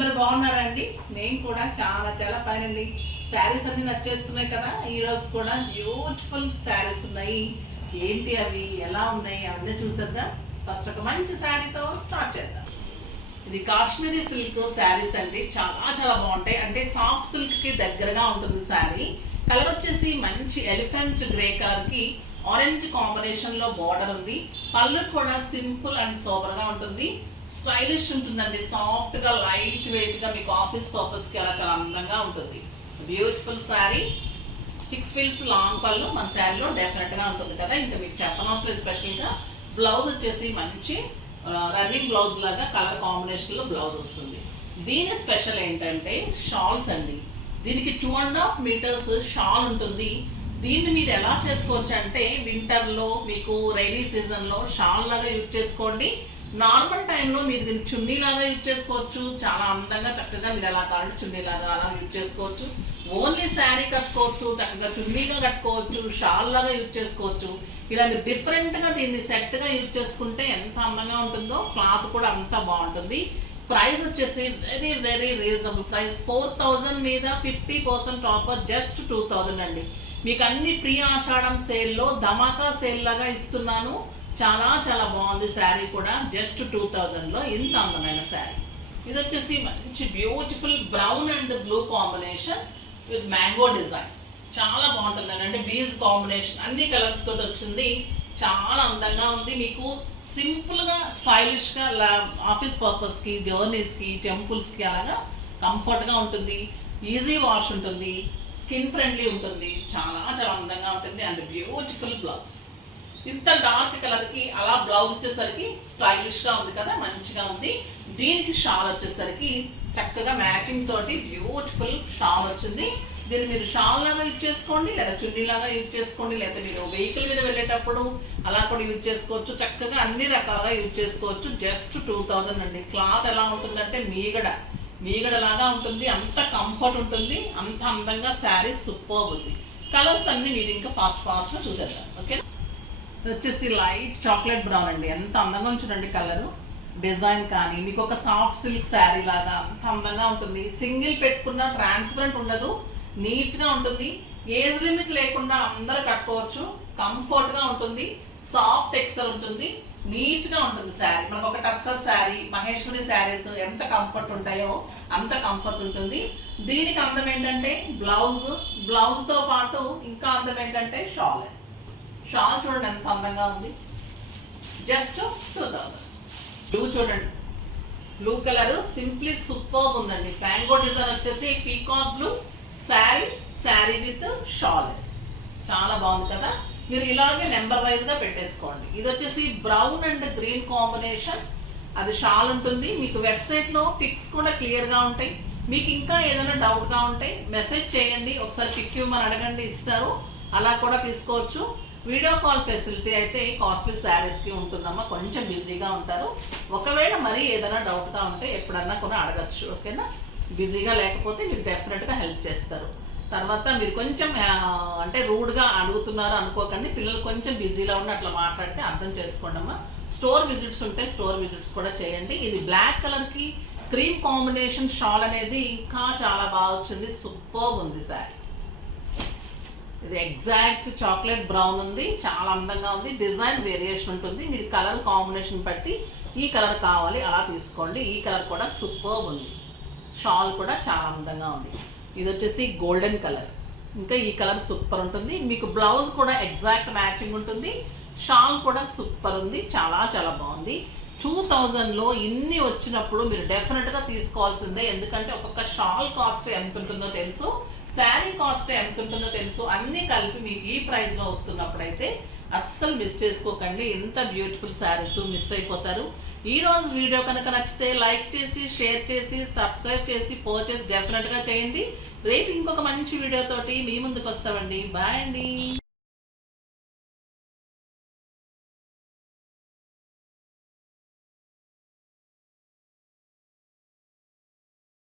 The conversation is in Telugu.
అందరూ బాగున్నారండి. నేను కూడా చాలా చాలా ఫైన్ అండి. శారీస్ అన్ని నచ్చేస్తున్నాయి కదా. ఈరోజు కూడా బ్యూటిఫుల్ శారీస్ ఉన్నాయి. ఏంటి అవి, ఎలా ఉన్నాయి అవన్నీ చూసేద్దాం. ఫస్ట్ ఒక మంచి శారీతో స్టార్ట్ చేద్దాం. ఇది కాశ్మీరీ సిల్క్ శారీస్ అండి. చాలా చాలా బాగుంటాయి. అంటే సాఫ్ట్ సిల్క్కి దగ్గరగా ఉంటుంది శారీ. కలర్ వచ్చేసి మంచి ఎలిఫెంట్ గ్రే కలర్కి ఆరెంజ్ కాంబినేషన్లో బార్డర్ ఉంది. పళ్ళు కూడా సింపుల్ అండ్ సోబర్గా ఉంటుంది. స్టైలిష్ ఉంటుందండి. సాఫ్ట్గా లైట్ వెయిట్గా మీకు ఆఫీస్ పర్పస్కి అలా చాలా అందంగా ఉంటుంది. బ్యూటిఫుల్ శారీ. 6 ఫీల్స్ లాంగ్ పళ్ళు మన శారీలో డెఫినెట్గా ఉంటుంది కదా. ఇంకా మీకు చెప్పనవసరం. స్పెషల్గా బ్లౌజ్ వచ్చేసి మంచి రన్నింగ్ బ్లౌజ్ లాగా కలర్ కాంబినేషన్లో బ్లౌజ్ వస్తుంది. దీని స్పెషల్ ఏంటంటే షాల్స్ అండి. దీనికి 2.5 మీటర్స్ షాల్ ఉంటుంది. దీన్ని మీరు ఎలా చేసుకోవచ్చు అంటే వింటర్లో మీకు రైనీ సీజన్లో షాల్ లాగా యూజ్ చేసుకోండి. నార్మల్ టైంలో మీరు దీన్ని చున్నీలాగా యూజ్ చేసుకోవచ్చు. చాలా అందంగా చక్కగా మీరు ఎలా కావాలంటే చున్నీలాగా అలా యూజ్ చేసుకోవచ్చు. ఓన్లీ శారీ కట్టుకోవచ్చు, చక్కగా చున్నీగా కట్టుకోవచ్చు, షాల్ లాగా యూజ్ చేసుకోవచ్చు. ఇలా మీరు డిఫరెంట్గా దీన్ని సెట్గా యూజ్ చేసుకుంటే ఎంత అందంగా ఉంటుందో. క్లాత్ కూడా అంత బాగుంటుంది. ప్రైస్ వచ్చేసి వెరీ వెరీ రీజనబుల్ ప్రైస్. 4000 మీద 50% ఆఫర్, జస్ట్ 2000 అండి. మీకు అన్ని ప్రీ ఆషాఢం సేల్లో ధమాకా సేల్ లాగా ఇస్తున్నాను. చాలా చాలా బాగుంది శారీ కూడా. జస్ట్ 2000లో ఇంత అందమైన శారీ. ఇది వచ్చేసి మంచి beautiful brown and blue combination with mango design. చాలా బాగుంటుందండి. అంటే బీజ్ కాంబినేషన్ అన్ని కలర్స్ తోటి వచ్చింది. చాలా అందంగా ఉంది. మీకు సింపుల్గా స్టైలిష్గా ఆఫీస్ పర్పస్కి, జర్నీస్కి, టెంపుల్స్కి అలాగా కంఫర్ట్గా ఉంటుంది. ఈజీ వాష్ ఉంటుంది. స్కిన్ ఫ్రెండ్లీ ఉంటుంది. చాలా చాలా అందంగా ఉంటుంది. And beautiful blouse. ఇంత డార్క్ కలర్కి అలా బ్లౌజ్ వచ్చేసరికి స్టైలిష్గా ఉంది కదా, మంచిగా ఉంది. దీనికి షాల్ వచ్చేసరికి చక్కగా మ్యాచింగ్ తోటి బ్యూటిఫుల్ షాల్ వచ్చింది. దీన్ని మీరు షాల్ లాగా యూజ్ చేసుకోండి, లేదా చున్నీ లాగా యూజ్ చేసుకోండి, లేదా మీరు వెహికల్ మీద వెళ్ళేటప్పుడు అలా కూడా యూజ్ చేసుకోవచ్చు. చక్కగా అన్ని రకాలుగా యూజ్ చేసుకోవచ్చు. జస్ట్ 2000 అండి. క్లాత్ ఎలా ఉంటుందంటే మీగడ లాగా ఉంటుంది. అంత కంఫర్ట్ ఉంటుంది. అంత అందంగా శారీ సూపర్ ఉంది. కలర్స్ అన్ని మీరు ఇంకా ఫాస్ట్గా చూసేద్దాం. ఓకే, వచ్చేసి లైట్ చాక్లెట్ బ్రౌన్ అండి. ఎంత అందంగా చూడండి కలరు, డిజైన్ కానీ మీకు ఒక సాఫ్ట్ సిల్క్ శారీ లాగా అంత అందంగా ఉంటుంది. సింగిల్ పెట్టుకున్న ట్రాన్స్పరెంట్ ఉండదు, నీట్గా ఉంటుంది. ఏజ్ లిమిట్ లేకుండా అందరూ కట్టుకోవచ్చు. కంఫర్ట్గా ఉంటుంది. సాఫ్ట్ టెక్స్చర్ ఉంటుంది. నీట్గా ఉంటుంది శారీ. మనకు ఒక టస్సర్ శారీ, మహేశ్వరి శారీస్ ఎంత కంఫర్ట్ ఉంటాయో అంత కంఫర్ట్ ఉంటుంది. దీనికి అందం ఏంటంటే బ్లౌజ్తో పాటు ఇంకా అందం ఏంటంటే షాల్ చూడండి ఎంత అందంగా ఉంది. జస్ట్ 2000. బ్లూ చూడండి, బ్లూ కలర్ సింప్లీ సూపర్ ఉందండి. మ్యాంగో డిజైన్ వచ్చేసి peacock blue sari with shawl. చాలా బాగుంది కదా. మీరు ఇలాగే నెంబర్ వైజ్గా పెట్టేసుకోండి. ఇది వచ్చేసి బ్రౌన్ అండ్ గ్రీన్ కాంబినేషన్. అది షాల్ ఉంటుంది. మీకు వెబ్సైట్లో పిక్స్ కూడా క్లియర్గా ఉంటాయి. మీకు ఇంకా ఏదైనా డౌట్గా ఉంటే మెసేజ్ చేయండి. ఒకసారి పిక్ ఇవ్వమని అడగండి, ఇస్తారు. అలా కూడా తీసుకోవచ్చు. వీడియో కాల్ ఫెసిలిటీ అయితే కాస్ట్లీ శారీస్కి ఉంటుందమ్మా. కొంచెం బిజీగా ఉంటారు. ఒకవేళ మరీ ఏదైనా డౌట్గా ఉంటే ఎప్పుడన్నా కూడా అడగచ్చు. ఓకేనా. బిజీగా లేకపోతే మీరు డెఫినెట్గా హెల్ప్ చేస్తారు. తర్వాత మీరు కొంచెం అంటే రూడ్గా అడుగుతున్నారు అనుకోకండి. పిల్లలు కొంచెం బిజీలో ఉండి అట్లా మాట్లాడితే అర్థం చేసుకోండి అమ్మా. స్టోర్ విజిట్స్ ఉంటే స్టోర్ విజిట్స్ కూడా చేయండి. ఇది బ్లాక్ కలర్కి క్రీమ్ కాంబినేషన్ షాల్ అనేది ఇంకా చాలా బాగా వచ్చింది. సూపర్ ఉంది శారీ. ఇది ఎగ్జాక్ట్ చాక్లెట్ బ్రౌన్ ఉంది. చాలా అందంగా ఉంది. డిజైన్ వేరియేషన్ ఉంటుంది. మీరు కలర్ కాంబినేషన్ బట్టి ఈ కలర్ కావాలి అలా తీసుకోండి. ఈ కలర్ కూడా సూపర్ ఉంది. షాల్ కూడా చాలా అందంగా ఉంది. ఇది వచ్చేసి గోల్డెన్ కలర్. ఇంకా ఈ కలర్ సూపర్ ఉంటుంది. మీకు బ్లౌజ్ కూడా ఎగ్జాక్ట్ మ్యాచింగ్ ఉంటుంది. షాల్ కూడా సూపర్ ఉంది. చాలా చాలా బాగుంది. 2000లో ఇన్ని వచ్చినప్పుడు మీరు డెఫినెట్గా తీసుకోవాల్సిందే. ఎందుకంటే ఒక్కొక్క షాల్ కాస్ట్ ఎంత ఉంటుందో తెలుసు, శారీ కాస్ట్ ఎంత ఉంటుందో తెలుసు. అన్నీ కలిపి మీకు ఈ ప్రైస్లో వస్తున్నప్పుడైతే అస్సలు మిస్ చేసుకోకండి. ఎంత బ్యూటిఫుల్ శారీస్ మిస్ అయిపోతారు. ఈరోజు వీడియో కనుక నచ్చితే లైక్ చేసి, షేర్ చేసి, సబ్స్క్రైబ్ చేసి, పర్చేస్ డెఫినెట్గా చేయండి. రేపు ఇంకొక మంచి వీడియోతోటి మీ ముందుకు వస్తామండి. బాయ్ అండి.